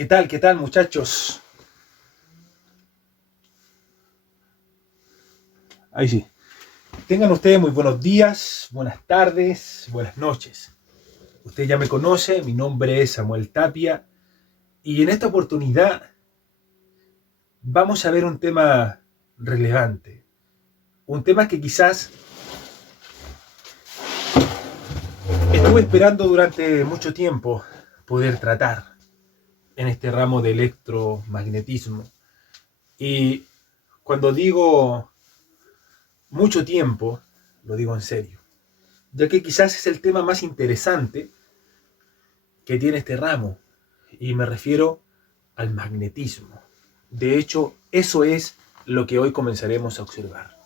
¿Qué tal? ¿Qué tal, muchachos? Ahí sí. Tengan ustedes muy buenos días, buenas tardes, buenas noches. Usted ya me conoce, mi nombre es Samuel Tapia y en esta oportunidad vamos a ver un tema relevante. Un tema que quizás estuve esperando durante mucho tiempo poder tratar en este ramo de electromagnetismo. Y cuando digo mucho tiempo, lo digo en serio, ya que quizás es el tema más interesante que tiene este ramo, y me refiero al magnetismo. De hecho, eso es lo que hoy comenzaremos a observar.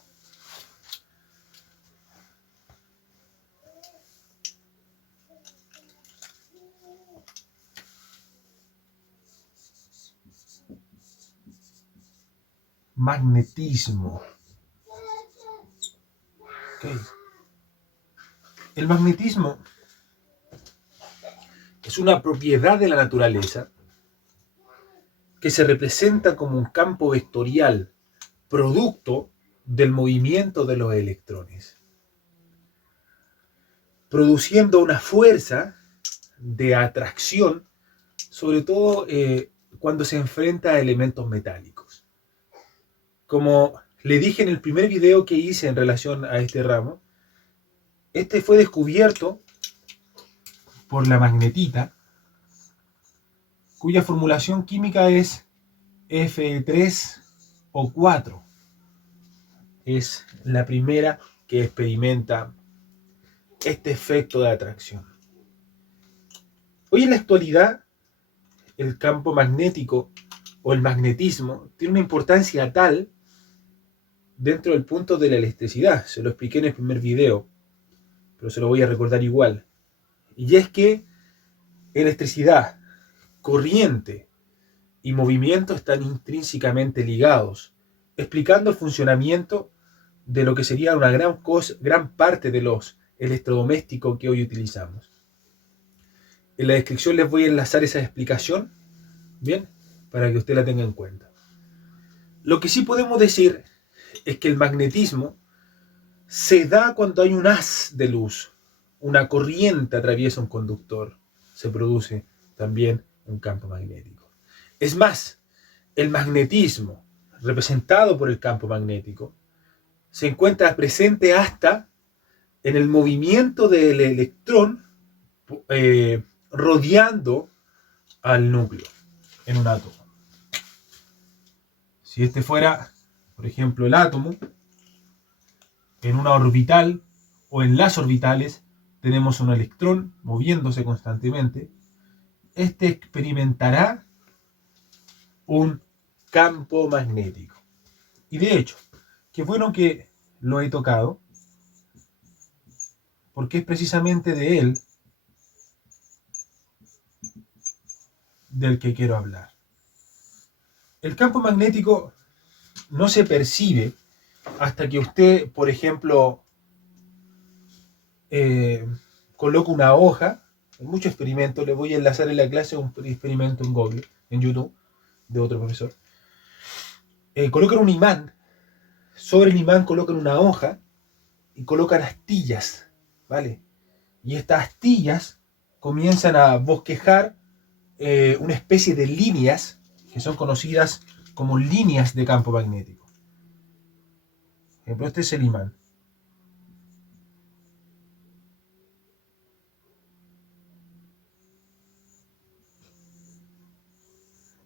Magnetismo. Okay. El magnetismo es una propiedad de la naturaleza que se representa como un campo vectorial producto del movimiento de los electrones, produciendo una fuerza de atracción, sobre todo cuando se enfrenta a elementos metálicos. Como le dije en el primer video que hice en relación a este ramo, este fue descubierto por la magnetita, cuya formulación química es Fe3O4. Es la primera que experimenta este efecto de atracción. Hoy en la actualidad, el campo magnético o el magnetismo tiene una importancia tal dentro del punto de la electricidad. Se lo expliqué en el primer video, pero se lo voy a recordar igual. Y es que electricidad, corriente y movimiento están intrínsecamente ligados, explicando el funcionamiento de lo que sería una gran parte de los electrodomésticos que hoy utilizamos. En la descripción les voy a enlazar esa explicación, bien, para que usted la tenga en cuenta. Lo que sí podemos decir es que el magnetismo se da cuando hay un haz de luz, una corriente atraviesa un conductor, se produce también un campo magnético. Es más, el magnetismo, representado por el campo magnético, se encuentra presente hasta en el movimiento del electrón rodeando al núcleo en un átomo. Si este fuera, por ejemplo, el átomo, en una orbital o en las orbitales tenemos un electrón moviéndose constantemente. Este experimentará un campo magnético. Y de hecho, qué bueno que lo he tocado, porque es precisamente de él del que quiero hablar. El campo magnético no se percibe hasta que usted, por ejemplo, coloca una hoja. En muchos experimentos, le voy a enlazar en la clase un experimento en Google, en YouTube, de otro profesor. Colocan un imán, sobre el imán colocan una hoja y colocan astillas, ¿vale? Y estas astillas comienzan a bosquejar una especie de líneas que son conocidas como líneas de campo magnético. Por ejemplo, este es el imán.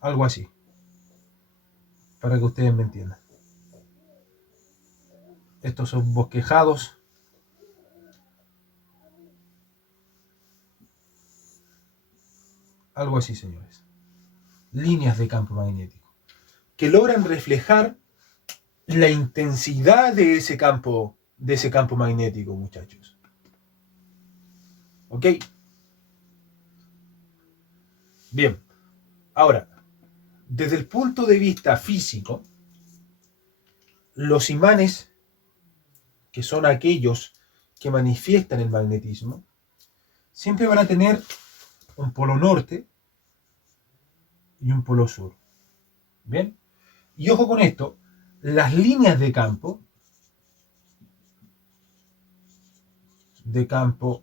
Algo así, para que ustedes me entiendan. Estos son bosquejados. Algo así, señores. Líneas de campo magnético que logran reflejar la intensidad de ese campo magnético, muchachos. ¿Ok? Bien. Ahora, desde el punto de vista físico, los imanes, que son aquellos que manifiestan el magnetismo, siempre van a tener un polo norte y un polo sur. ¿Bien? Y ojo con esto, las líneas de campo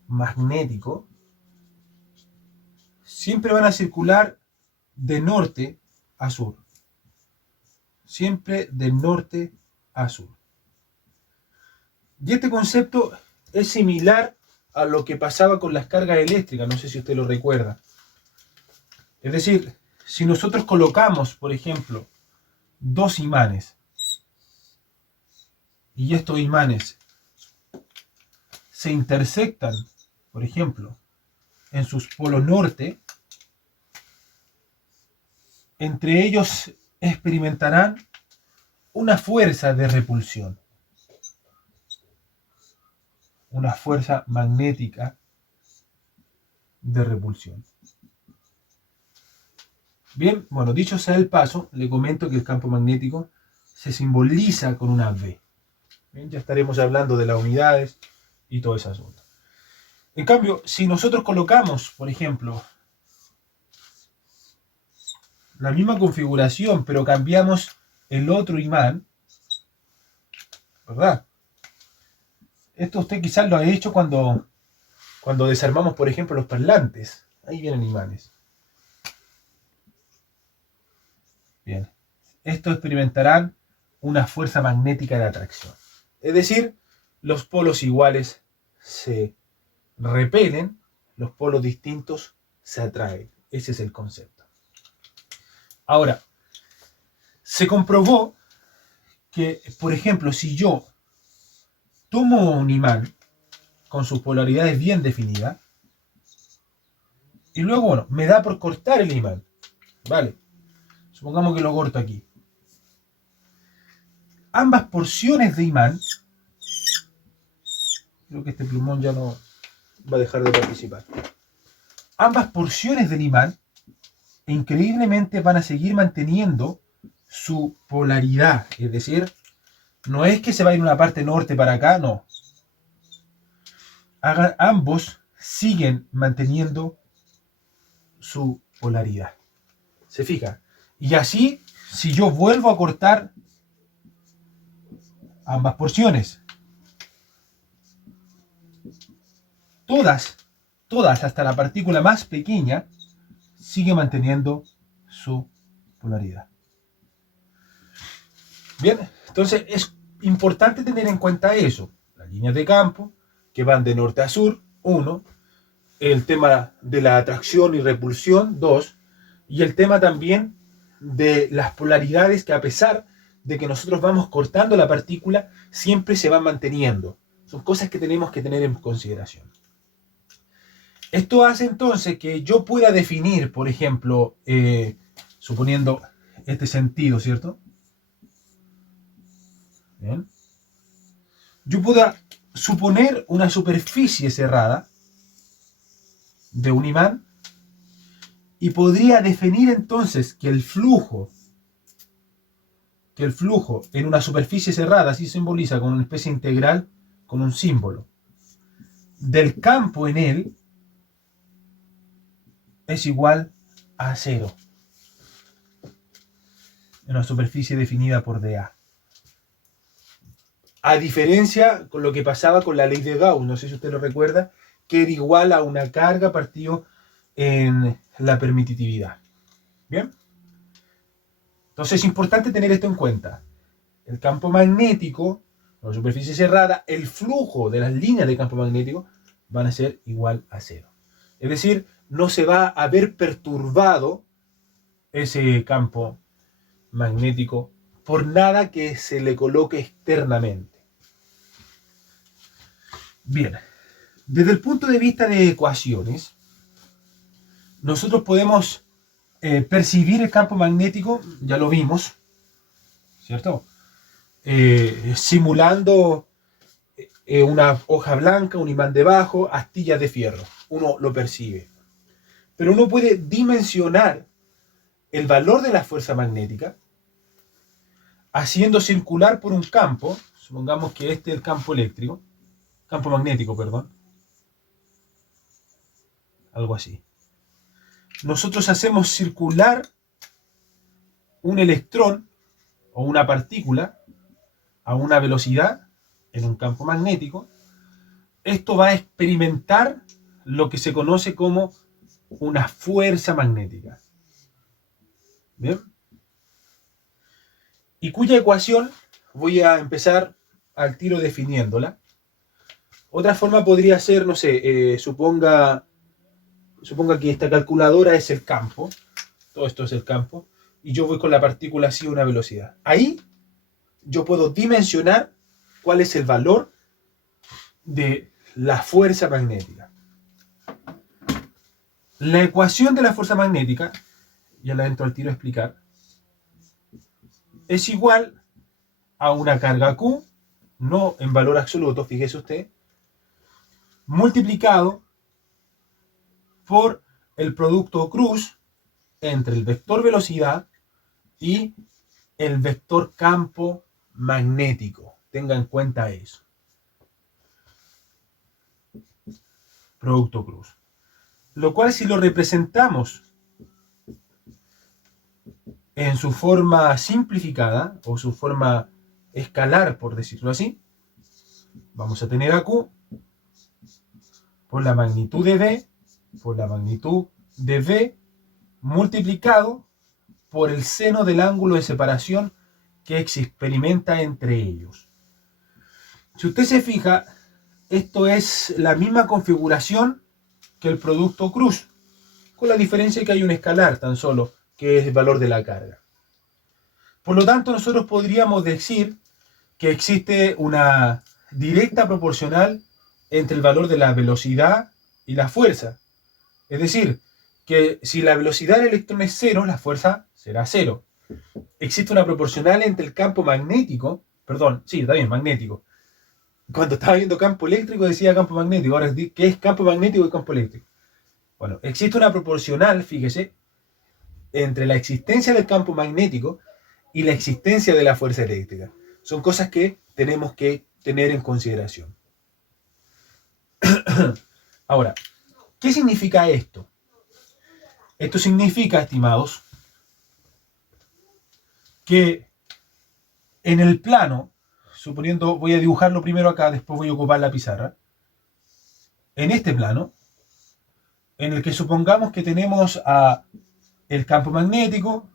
magnético siempre van a circular de norte a sur. Siempre de norte a sur. Y este concepto es similar a lo que pasaba con las cargas eléctricas, no sé si usted lo recuerda. Es decir, si nosotros colocamos, por ejemplo, dos imanes, y estos imanes se intersectan, por ejemplo, en sus polos norte, entre ellos experimentarán una fuerza de repulsión, una fuerza magnética de repulsión. Bien, bueno, dicho sea el paso, le comento que el campo magnético se simboliza con una V. Bien, ya estaremos hablando de las unidades y todo ese asunto. En cambio, si nosotros colocamos, por ejemplo, la misma configuración, pero cambiamos el otro imán, ¿verdad? Esto usted quizás lo ha hecho cuando desarmamos, por ejemplo, los parlantes. Ahí vienen imanes. Bien. Estos experimentarán una fuerza magnética de atracción. Es decir, los polos iguales se repelen, los polos distintos se atraen. Ese es el concepto. Ahora, se comprobó que, por ejemplo, si yo tomo un imán con sus polaridades bien definidas, y luego, bueno, me da por cortar el imán, ¿vale? Supongamos que lo corto aquí. Ambas porciones de imán, creo que este plumón ya no va a dejar de participar. Ambas porciones del imán, increíblemente, van a seguir manteniendo su polaridad, es decir, no es que se va a ir una parte norte para acá, no. Ambos siguen manteniendo su polaridad. ¿Se fija? Y así, si yo vuelvo a cortar ambas porciones, todas, hasta la partícula más pequeña, sigue manteniendo su polaridad. Bien, entonces es importante tener en cuenta eso. Las líneas de campo que van de norte a sur, 1. El tema de la atracción y repulsión, 2. Y el tema también de las polaridades que, a pesar de que nosotros vamos cortando la partícula, siempre se van manteniendo. Son cosas que tenemos que tener en consideración. Esto hace entonces que yo pueda definir, por ejemplo, suponiendo este sentido, ¿cierto? Bien. Yo pueda suponer una superficie cerrada de un imán y podría definir entonces que el flujo en una superficie cerrada, así simboliza con una especie integral, con un símbolo, del campo en él es igual a 0. En una superficie definida por dA. A diferencia con lo que pasaba con la ley de Gauss, no sé si usted lo recuerda, que era igual a una carga partido en la permitividad. ¿Bien? Entonces es importante tener esto en cuenta. El campo magnético, la superficie cerrada, el flujo de las líneas de campo magnético van a ser igual a 0. Es decir, no se va a ver perturbado ese campo magnético por nada que se le coloque externamente. Bien, desde el punto de vista de ecuaciones, nosotros podemos percibir el campo magnético, ya lo vimos, ¿cierto? Simulando una hoja blanca, un imán debajo, astillas de fierro. Uno lo percibe. Pero uno puede dimensionar el valor de la fuerza magnética haciendo circular por un campo, supongamos que este es el campo magnético, perdón. Algo así. Nosotros hacemos circular un electrón o una partícula a una velocidad en un campo magnético, esto va a experimentar lo que se conoce como una fuerza magnética. ¿Bien? Y cuya ecuación voy a empezar al tiro definiéndola. Otra forma podría ser, no sé, suponga que esta calculadora es el campo, todo esto es el campo, y yo voy con la partícula así a una velocidad. Ahí yo puedo dimensionar cuál es el valor de la fuerza magnética. La ecuación de la fuerza magnética, ya la entro al tiro a explicar, es igual a una carga Q, no en valor absoluto, fíjese usted, multiplicado por el producto cruz entre el vector velocidad y el vector campo magnético. Tenga en cuenta eso. Producto cruz. Lo cual, si lo representamos en su forma simplificada o su forma escalar, por decirlo así, vamos a tener a Q por la magnitud de V, por la magnitud de V, multiplicado por el seno del ángulo de separación que se experimenta entre ellos. Si usted se fija, esto es la misma configuración que el producto cruz, con la diferencia que hay un escalar tan solo, que es el valor de la carga. Por lo tanto, nosotros podríamos decir que existe una directa proporcional entre el valor de la velocidad y la fuerza. Es decir, que si la velocidad del electrón es cero, la fuerza será cero. Existe una proporcional entre el campo magnético, perdón, sí, está bien, magnético. Cuando estaba viendo campo eléctrico decía campo magnético, ahora ¿qué es campo magnético y campo eléctrico? Bueno, existe una proporcional, fíjese, entre la existencia del campo magnético y la existencia de la fuerza eléctrica. Son cosas que tenemos que tener en consideración. Ahora, ¿qué significa esto? Esto significa, estimados, que en el plano, suponiendo, voy a dibujarlo primero acá, después voy a ocupar la pizarra, en este plano, en el que supongamos que tenemos el campo magnético,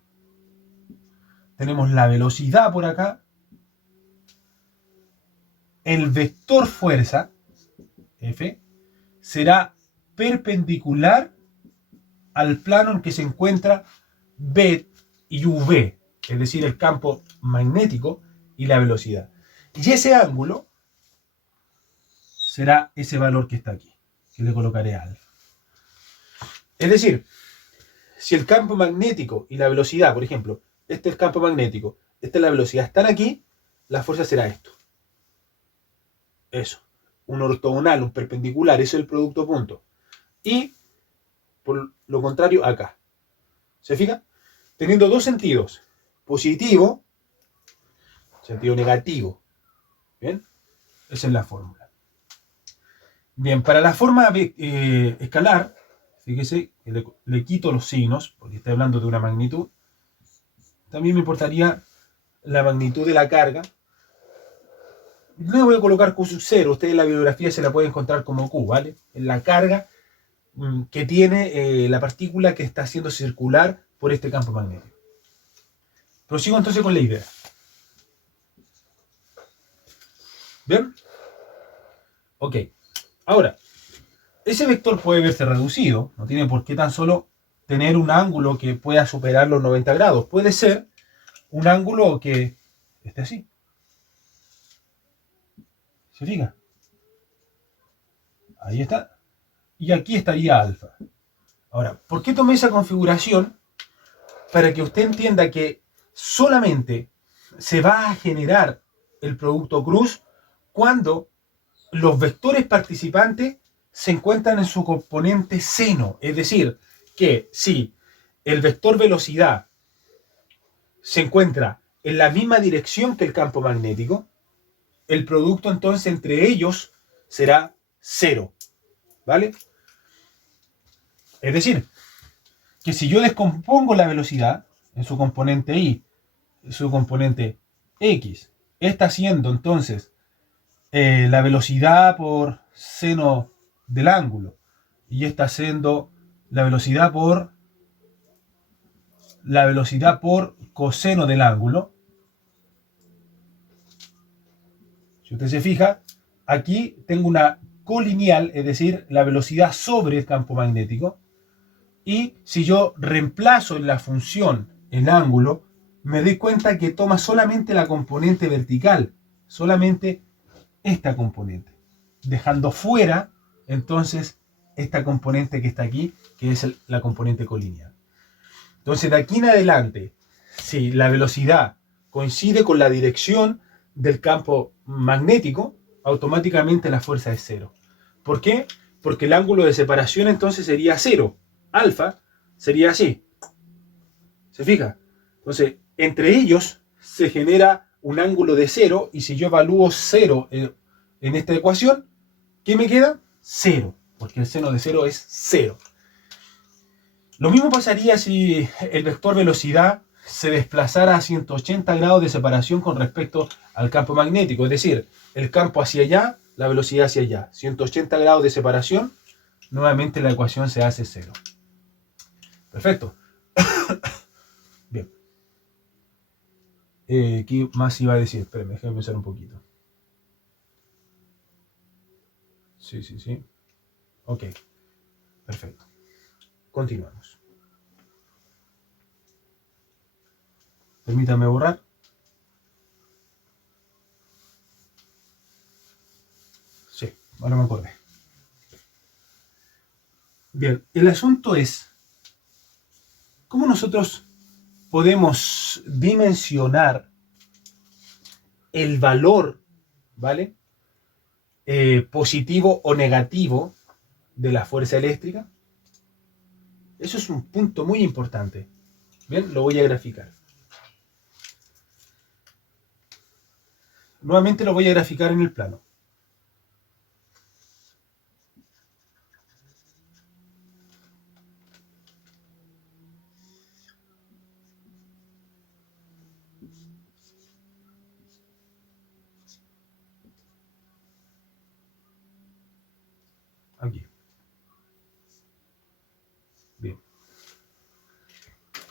tenemos la velocidad por acá, el vector fuerza, F, será perpendicular al plano en que se encuentra B y UV, es decir, el campo magnético y la velocidad. Y ese ángulo será ese valor que está aquí, que le colocaré alfa. Es decir, si el campo magnético y la velocidad, por ejemplo, este es el campo magnético, esta es la velocidad, están aquí, la fuerza será esto. Eso. Un ortogonal, un perpendicular, eso es el producto punto. Y, por lo contrario, acá. ¿Se fija? Teniendo dos sentidos. Positivo, sentido negativo. ¿Bien? Esa es la fórmula. Bien, para la forma escalar, fíjese, le quito los signos, porque estoy hablando de una magnitud. También me importaría la magnitud de la carga. Le voy a colocar Q sub 0. Ustedes en la bibliografía se la pueden encontrar como Q, ¿vale? En la carga que tiene la partícula que está haciendo circular por este campo magnético. Prosigo entonces con la idea. ¿Bien? Ok. Ahora, ese vector puede verse reducido. No tiene por qué tan solo tener un ángulo que pueda superar los 90 grados. Puede ser un ángulo que esté así. ¿Se fija? Ahí está. Y aquí estaría alfa. Ahora, ¿por qué tomé esa configuración? Para que usted entienda que solamente se va a generar el producto cruz cuando los vectores participantes se encuentran en su componente seno. Es decir, que si el vector velocidad se encuentra en la misma dirección que el campo magnético, el producto entonces entre ellos será cero. ¿Vale? Es decir, que si yo descompongo la velocidad, en su componente y, en su componente x. Está siendo entonces la velocidad por seno del ángulo. Y está siendo la velocidad por coseno del ángulo. Si usted se fija, aquí tengo una colineal, es decir, la velocidad sobre el campo magnético. Y si yo reemplazo en la función el ángulo, me doy cuenta que toma solamente la componente vertical, solamente esta componente, dejando fuera entonces esta componente que está aquí, que es la componente colineal. Entonces de aquí en adelante, si la velocidad coincide con la dirección del campo magnético, automáticamente la fuerza es cero. ¿Por qué? Porque el ángulo de separación entonces sería cero. Alfa sería así. ¿Se fija? Entonces, entre ellos se genera un ángulo de cero, y si yo evalúo cero en esta ecuación, ¿qué me queda? Cero, porque el seno de cero es cero. Lo mismo pasaría si el vector velocidad se desplazara a 180 grados de separación con respecto al campo magnético, es decir, el campo hacia allá, la velocidad hacia allá, 180 grados de separación, nuevamente la ecuación se hace cero. Perfecto. Bien. ¿Qué más iba a decir? Espérame, déjame pensar un poquito. Sí. Ok, perfecto. Continuamos. Permítame borrar. Sí, ahora me acordé. Bien, el asunto es cómo nosotros podemos dimensionar el valor, ¿vale? Positivo o negativo de la fuerza eléctrica. Eso es un punto muy importante. Bien, lo voy a graficar. Nuevamente lo voy a graficar en el plano. Aquí. Bien.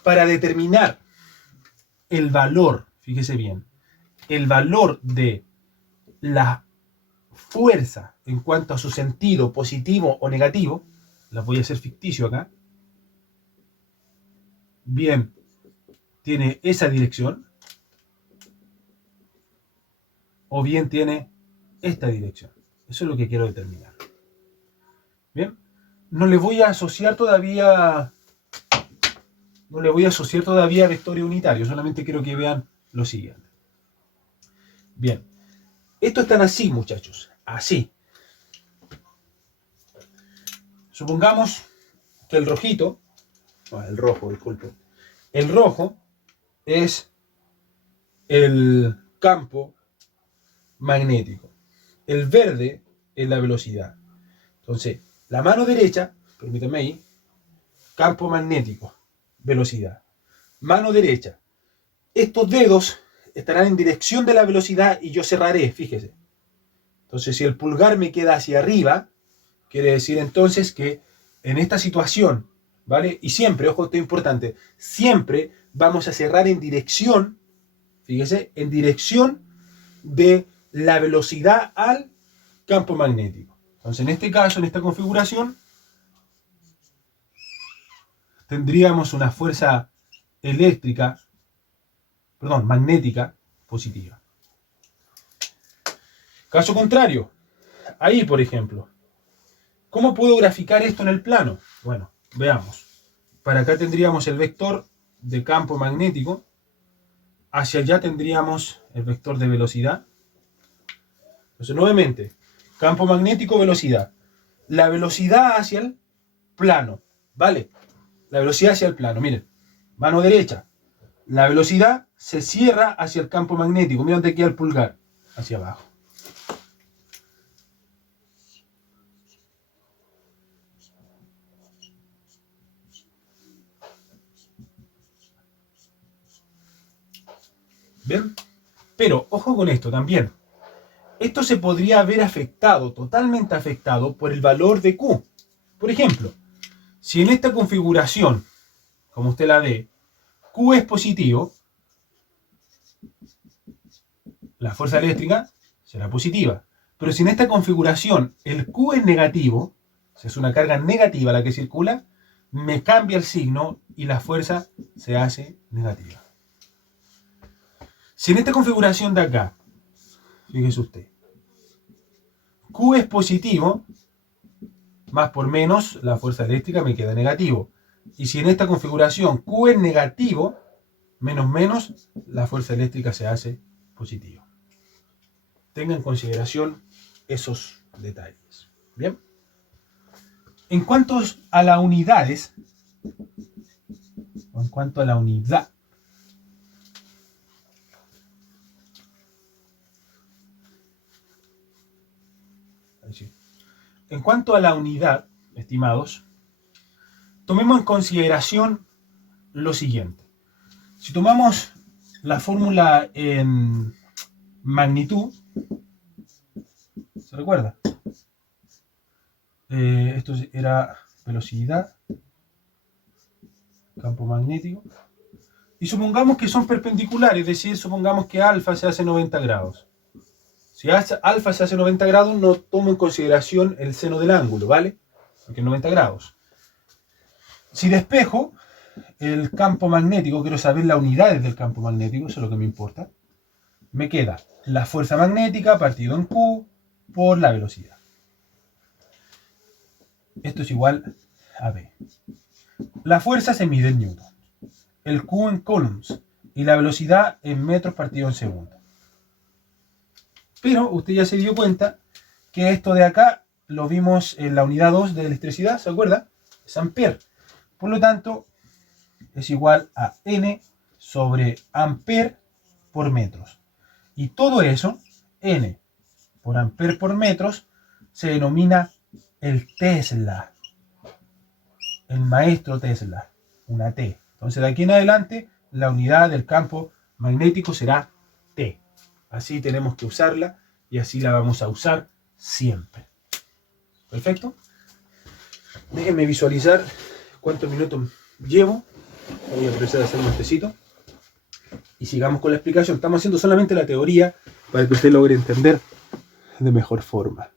Para determinar el valor, fíjese bien, el valor de la fuerza en cuanto a su sentido positivo o negativo, la voy a hacer ficticio acá, bien, tiene esa dirección, o bien tiene esta dirección. Eso es lo que quiero determinar. Bien, no le voy a asociar todavía vectores unitarios, solamente quiero que vean lo siguiente. Bien, esto están así, muchachos, así. Supongamos que el rojito, el rojo, disculpe, el rojo es el campo magnético, el verde es la velocidad. Entonces, la mano derecha, permítame ahí, campo magnético, velocidad. Mano derecha. Estos dedos estarán en dirección de la velocidad y yo cerraré, fíjese. Entonces, si el pulgar me queda hacia arriba, quiere decir entonces que en esta situación, ¿vale? Y siempre, ojo, esto es importante, siempre vamos a cerrar en dirección, fíjese, en dirección de la velocidad al campo magnético. Entonces, en este caso, en esta configuración, tendríamos una fuerza magnética positiva. Caso contrario, ahí, por ejemplo, ¿cómo puedo graficar esto en el plano? Bueno, veamos. Para acá tendríamos el vector de campo magnético, hacia allá tendríamos el vector de velocidad. Entonces, nuevamente, campo magnético, velocidad. La velocidad hacia el plano, ¿vale? La velocidad hacia el plano, miren, mano derecha. La velocidad se cierra hacia el campo magnético. Mira dónde queda el pulgar, hacia abajo. ¿Bien? Pero, ojo con esto también. Esto se podría haber afectado, totalmente afectado, por el valor de Q. Por ejemplo, si en esta configuración, como usted la ve, Q es positivo, la fuerza eléctrica será positiva. Pero si en esta configuración el Q es negativo, si es una carga negativa la que circula, me cambia el signo y la fuerza se hace negativa. Si en esta configuración de acá, fíjese usted, Q es positivo, más por menos, la fuerza eléctrica me queda negativo. Y si en esta configuración Q es negativo, menos, la fuerza eléctrica se hace positiva. Tenga en consideración esos detalles. Bien. En cuanto a las unidades, en cuanto a la unidad, estimados, tomemos en consideración lo siguiente. Si tomamos la fórmula en magnitud, ¿se recuerda? Esto era velocidad, campo magnético, y supongamos que son perpendiculares, es decir, supongamos que alfa se hace 90 grados. Si alfa se hace 90 grados, no tomo en consideración el seno del ángulo, ¿vale? Porque es 90 grados. Si despejo el campo magnético, quiero saber las unidades del campo magnético, eso es lo que me importa. Me queda la fuerza magnética partido en Q por la velocidad. Esto es igual a B. La fuerza se mide en newton, el Q en coulombs y la velocidad en metros partido en segundo. Pero usted ya se dio cuenta que esto de acá lo vimos en la unidad 2 de electricidad, ¿se acuerda? Es ampere. Por lo tanto, es igual a N sobre ampere por metros. Y todo eso, N por ampere por metros, se denomina el Tesla. El maestro Tesla, una T. Entonces, de aquí en adelante, la unidad del campo magnético será T. Así tenemos que usarla y así la vamos a usar siempre. ¿Perfecto? Déjenme visualizar cuántos minutos llevo. Voy a empezar a hacer un tecito y sigamos con la explicación. Estamos haciendo solamente la teoría para que usted logre entender de mejor forma.